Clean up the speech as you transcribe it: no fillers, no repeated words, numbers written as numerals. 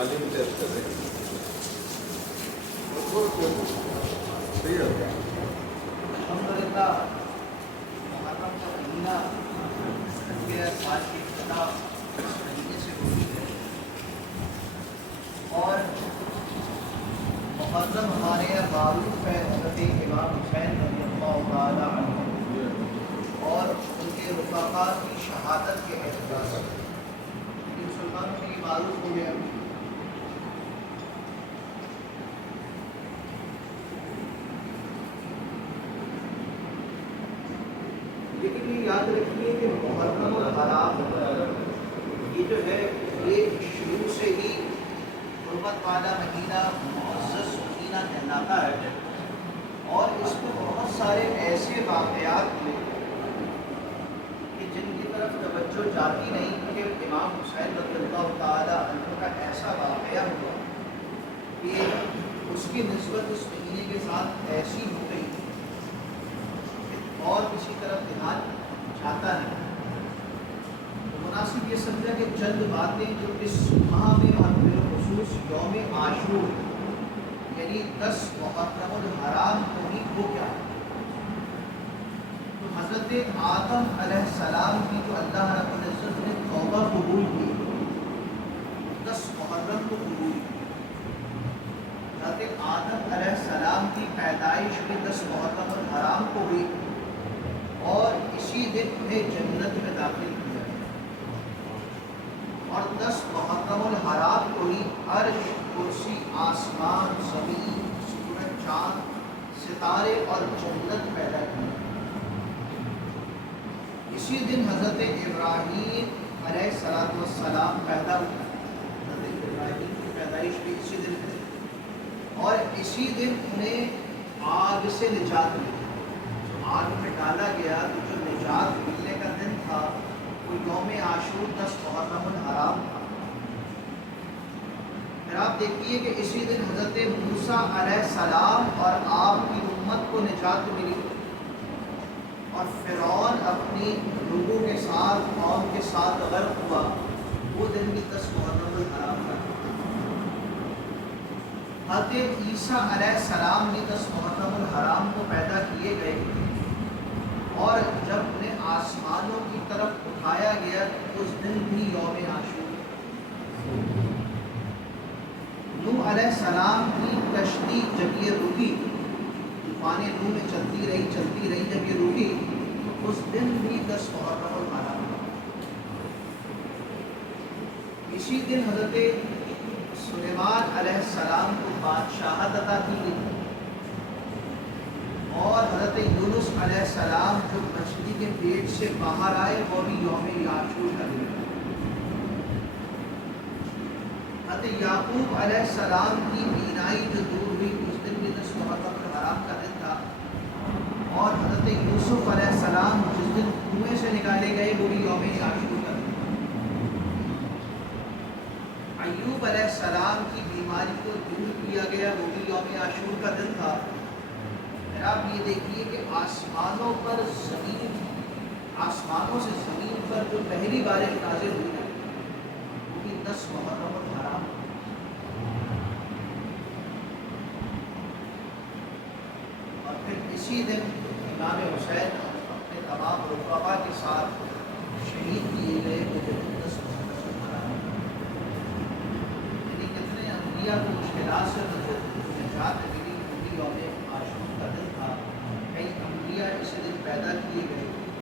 पानी में टेस्ट कर रहे हैं सही है अल्हम्दुलिल्लाह मुहर्रम का महीना के साल की इब्तिदा इस महीने से होती है और मुहर्रम हमारे यहाँ मारूफ है हज़रत इमाम हुसैन रज़ियल्लाहु तआला अन्हु और उनके रुफ़क़ा की शहादत के एतबार से मुसलमानों में ये मारूफ हो गया। लेकिन ये याद रखिए कि मुहर्रम और हराम ये जो है ये शुरू से ही हुर्मत वाला महीना मुअज़्ज़ज़ महीना कहलाता है और इसमें बहुत सारे ऐसे वाक़यात हुए कि जिनकी तरफ तवज्जो जाती नहीं कि इमाम हुसैन रज़ियल्लाहु तआला अन्हु का ऐसा वाक़या हुआ कि उसकी निस्बत उस महीने के साथ ऐसी हो गई और किसी तरफ ध्यान जाता नहीं। तो मुनासिब ये समझा कि चंद बातें जो इस माह में और बिलखुसूस यौम आशूर यानी 10 मुहर्रम हराम को ही वो क्या है। तो हज़रत आदम अलैहिस्सलाम की जो अल्लाह रब्बुल इज़्ज़त ने तौबा कबूल की 10 मुहर्रम को कबूल की। हज़रत आदम अलैहिस्सलाम की पैदाइश भी 10 मुहर्रम हराम को हुई और इसी दिन उन्हें जन्नत में दाखिल किया गया और 10 मुहर्रम हराम को ही अर्श कुर्सी आसमान ज़मीन सूरज चाँद सितारे और जन्नत पैदा किए। इसी दिन हज़रत इब्राहीम अलैहिस्सलाम पैदा हुए। हज़रत इब्राहीम की पैदाइश भी इसी दिन है और इसी दिन उन्हें आग से निजात मिली। आग में डाला गया तो जो निजात मिलने का दिन था वो यौम आशूर 10 मुहर्रम हराम था। फिर आप देखिए कि इसी दिन हज़रत मूसा अलैहिस्सलाम और आपकी उम्मत को निजात मिली और फ़िरौन अपनी लोगों के साथ कौम के साथ गर्क हुआ। वो दिन भी 10 मुहर्रम हराम था। हज़रत ईसा अलैहिस्सलाम भी 10 मुहर्रम हराम को पैदा किए गए और जब उन्हें आसमानों की तरफ उठाया गया उस दिन भी यौम आशूर। नूह अलैहिस्सलाम की कश्ती जब ये रुकी तूफ़ान नूह में चलती रही जब ये रुकी तो उस दिन भी 10 मुहर्रम हराम। इसी दिन हज़रत सुलेमान अलैहिस्सलाम को बादशाहत अता की गई और हज़रत यूनुस अलैहिस्सलाम जो मछली के पेट से बाहर आए वो भी यौम आशूर का दिन। हज़रत याकूब अलैहिस्सलाम की बीनाई जो दूर हुई उस दिन भी 10 मुहर्रम हराम का दिन था और हज़रत यूसुफ अलैहिस्सलाम जिस दिन कुएं से निकाले गए वो भी यौम आशूर का दिन। अय्यूब अलैहिस्सलाम की बीमारी को दूर किया गया वो भी यौम आशूर का दिन था। आप ये देखिए कि आसमानों से ज़मीन पर जो पहली बारिश नाज़िल हुई है वो भी 10 मुहर्रम हराम। और फिर इसी दिन इमाम हुसैन अपने तमाम रुफ़क़ा के साथ शहीद किए गए वो भी 10 मुहर्रम हराम। यानी कितने अंबिया को मुश्किलात से निजात मिली वो भी यौम आशूर का दिन था। कई अंबिया इस दिन पैदा